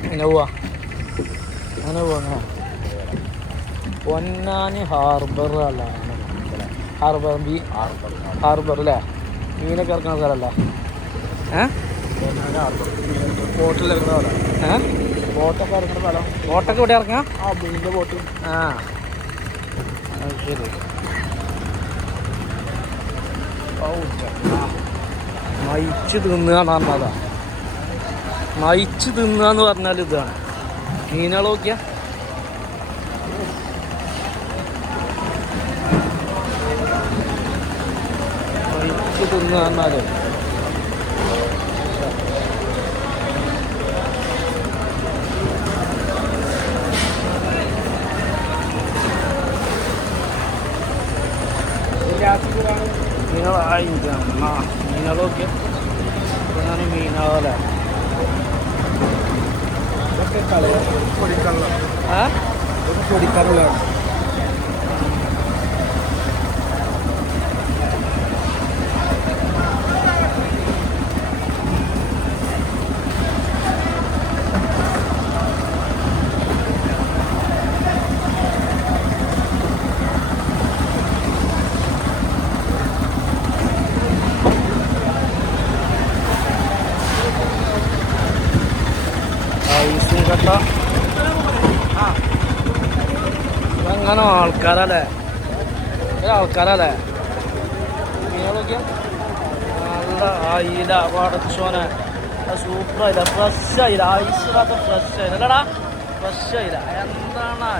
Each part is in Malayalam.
അങ്ങനെ അങ്ങനെ പോവാ പൊന്നാനി ഹാർബർ അല്ല? ഹാർബർ ബി ഹാർബർ അല്ലേ? മീനൊക്കെ ഇറക്കുന്ന സ്ഥലമല്ലേ? ബോട്ടിൽ ഇറങ്ങുന്ന സ്ഥലം ഏ? ബോട്ടൊക്കെ ഇറങ്ങുന്ന സ്ഥലം ബോട്ടൊക്കെ ഇവിടെ ഇറങ്ങാം? ആ. മീനിന്റെ ബോട്ട് ആ ശരി. ഔ, ചാ. നയിച്ച് പറഞ്ഞതാ നയിച്ച് തിന്നുക എന്ന് പറഞ്ഞാൽ ഇതാണ്. മീനുകൾ നോക്കിയ. നയിച്ച് തിന്നുക പറഞ്ഞാൽ. മീനുകളായി മീനുകളൊക്കെ ഞാൻ ഇതൊക്കെ കളയ പൊടിക്കള്ള ആ ഇതൊക്കെ പൊടിക്കള്ളാണ് ഐസും കട്ട അങ്ങനെ ആൾക്കാരല്ലേ? ആൾക്കാരല്ലേ? നല്ല നല്ല അയില പടച്ചോനെ സൂപ്പർ അയില ഫ്രഷ് അയില ഐസ് ഇടാത്ത ഫ്രഷ് അയില അല്ലടാ ഫ്രഷ് അയില എന്താണ് ആ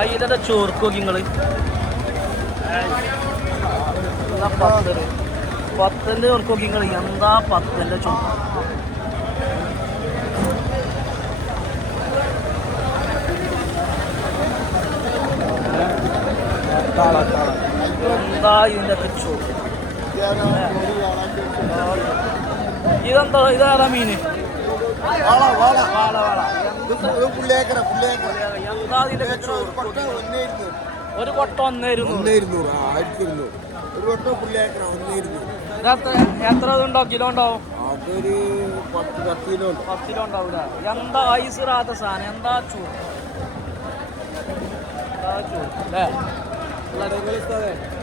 അയിലയുടെ ചോർക്ക് നോക്കി നിങ്ങൾ പത്തൽ? പത്തൽ ചോർക്ക് നോക്കി നിങ്ങൾ എന്താ പത്തല്ല ചോർക്ക് ഇരുന്നൂറ് ഇതെന്താ ആയിരത്തി ഇരുന്നൂറ് ഒരു കൊട്ട എത്ര ഇതുണ്ടോ കിലോ ഉണ്ടാവും? അതൊരു പത്ത് പത്ത് കിലോ ഉണ്ട്. പത്ത് കിലോ ഉണ്ടാവില്ല എന്താ ഐസ് ഇടാത്ത സാധനം? എന്താ ചോറ് എന്താ അല്ലേ?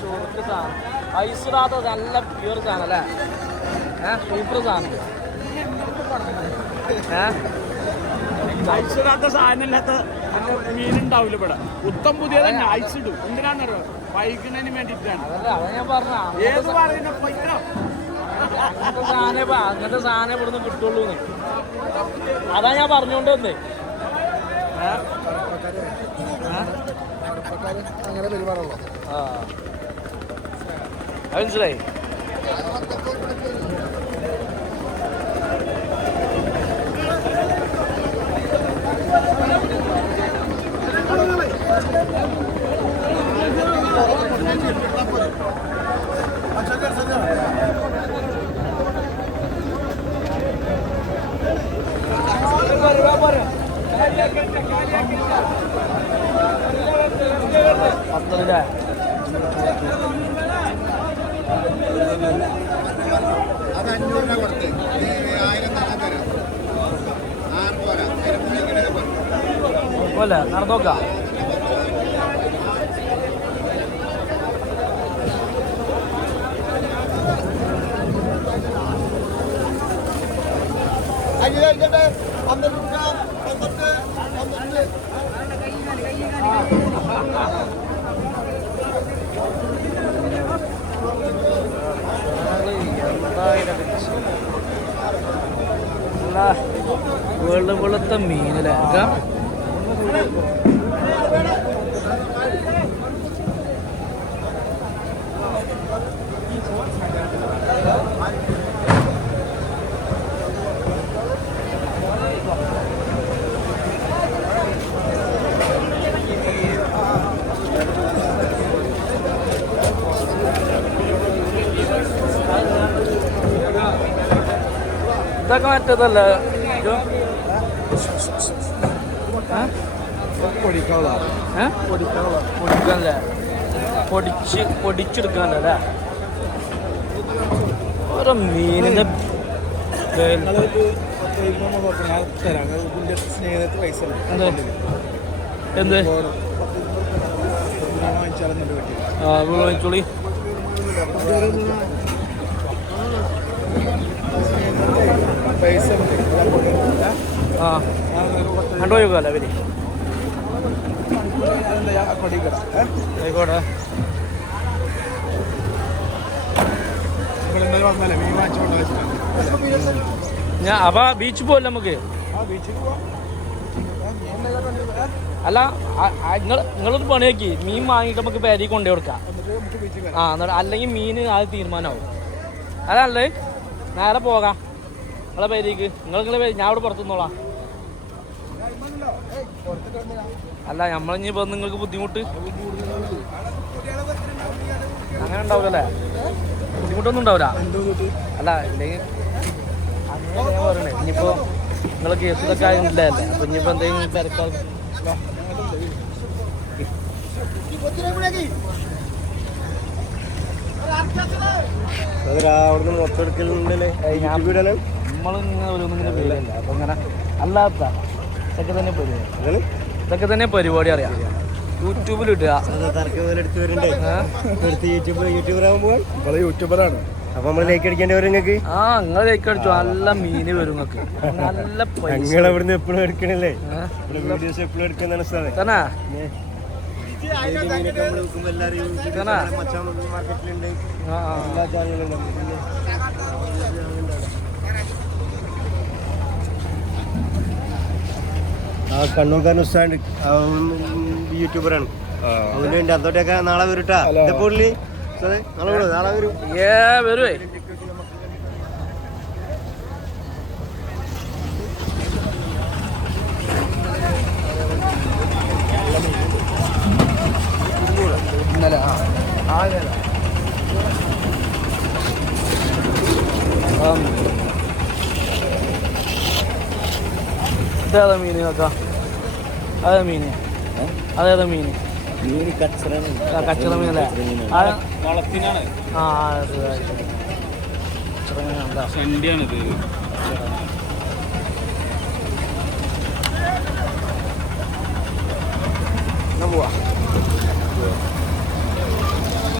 ചോറുക്ക് സാധനം. നല്ല പ്യൂർ സാധനം അല്ലേ? സൂപ്പർ സാധനം. ഐസിടാത്ത മീനുണ്ടാവില്ല ഇവിടെ. ഉത്തം പുതിയ തന്നെ ഐസ് ഇടും. എന്തിനാണെന്നറിയോ? വൈകുന്നതിന് വേണ്ടിയിട്ടാണ്. ഏത് പറയുന്ന സാധനം അങ്ങനത്തെ സാധനം ഇവിടുന്ന് കിട്ടുള്ളൂ അതാ ഞാൻ പറഞ്ഞുകൊണ്ട് വന്നേ അങ്ങനെ പെരുമാറുള്ളൂ ആ. മനസ്സിലായി. പത്തല്ലേ അത് അഞ്ഞൂറ് രൂപ കൊടുത്ത് ആയിരം തന്നെ തരാം ആറ് പോരാ അതിന് മുന്നേ പോലെ നടന്നോക്കാം അഞ്ചിലേക്കട്ടെ പന്ത്രണ്ട് പന്ത്രണ്ട് പന്ത്രണ്ട് വെള്ള വെളുത്ത മീനല്ലേ ഇതൊക്കെ മറ്റതല്ലേ? പൊടിക്കാനല്ലേ പൊടിച്ച് പൊടിച്ചെടുക്കാനല്ലേ? ഓരോ മീനിന്റെ എന്ത്? ആ വിളിച്ചോളി പൈസ ആ. കണ്ടു അവർ ആയിക്കോട്ടെ. ഞാൻ അപ്പൊ ബീച്ച് പോവല്ലേ നമുക്ക്? അല്ല നിങ്ങൾ നിങ്ങളൊരു പണിയാക്കി. മീൻ വാങ്ങിയിട്ട് നമുക്ക് പേരി കൊണ്ടു കൊടുക്കാം. ആ എന്നിട്ട് അല്ലെങ്കിൽ മീൻ അത് തീരുമാനമാവും. അതല്ലേ നേരെ പോകാം. നിങ്ങളെ പേരേക്ക്. നിങ്ങൾ നിങ്ങളെ പേര് ഞാൻ ഇവിടെ പുറത്തു നിന്നോളാം അല്ല നമ്മളിഞ്ഞി ഇപ്പൊ നിങ്ങൾക്ക് ബുദ്ധിമുട്ട്? അങ്ങനെ ഉണ്ടാവില്ലല്ലേ ബുദ്ധിമുട്ടൊന്നും ഉണ്ടാവില്ല അല്ല ഇല്ലെങ്കിൽ അങ്ങനെ പറയണേ. ഇനിയിപ്പോ നിങ്ങൾ കേസിലൊക്കെ ആയില്ലേ അപ്പൊ ഇനിയിപ്പോ എന്തെങ്കിലും തിരക്കാൾ അവിടുന്ന് മൊത്തം എടുക്കലുണ്ടല്ലേ നമ്മളിങ്ങനെ ഓരോന്നിങ്ങനെ പേരല്ല അപ്പൊ ഇങ്ങനെ അല്ലാത്ത ഇതൊക്കെ തന്നെ പരിപാടി. ഇതൊക്കെ തന്നെ പരിപാടി അറിയാം. യൂട്യൂബിൽ ഇടുക യൂട്യൂബറാണ്. അപ്പൊ നമ്മൾ ലൈക്ക് അടിക്കേണ്ടി വരും നിങ്ങൾക്ക് ആ നിങ്ങൾ കഴിക്കടിച്ചു നല്ല മീന് വരും നിങ്ങൾക്ക് നല്ല പൈസ. ഞങ്ങൾ അവിടുന്ന് എപ്പോഴും എടുക്കണല്ലേ? വീഡിയോസ് എപ്പോഴും എടുക്കുന്ന തന്നെ മാർക്കറ്റിലുണ്ട്. എല്ലാ ചാനലുകളും ആ കണ്ണൂർക്കാരൻ ഉസ്താദ് യൂട്യൂബറാണ് അതുകൊണ്ട് അതോട്ടൊക്കെ നാളെ വരൂട്ടാ. പുള്ളി? നാളെ വരും നാളെ വരും. ഏ വരുവേ ഇന്നലെ ആ. ആ ആ മീൻ. മീൻ നോക്കാം അതേതാ മീൻ അതേതാ മീൻ മീൻ കച്ചറ കച്ചറ മീനല്ലേ ആ വളത്തിനാണ് ആ അത് അത്. ചണ്ടിയാണിത്. പോവാ?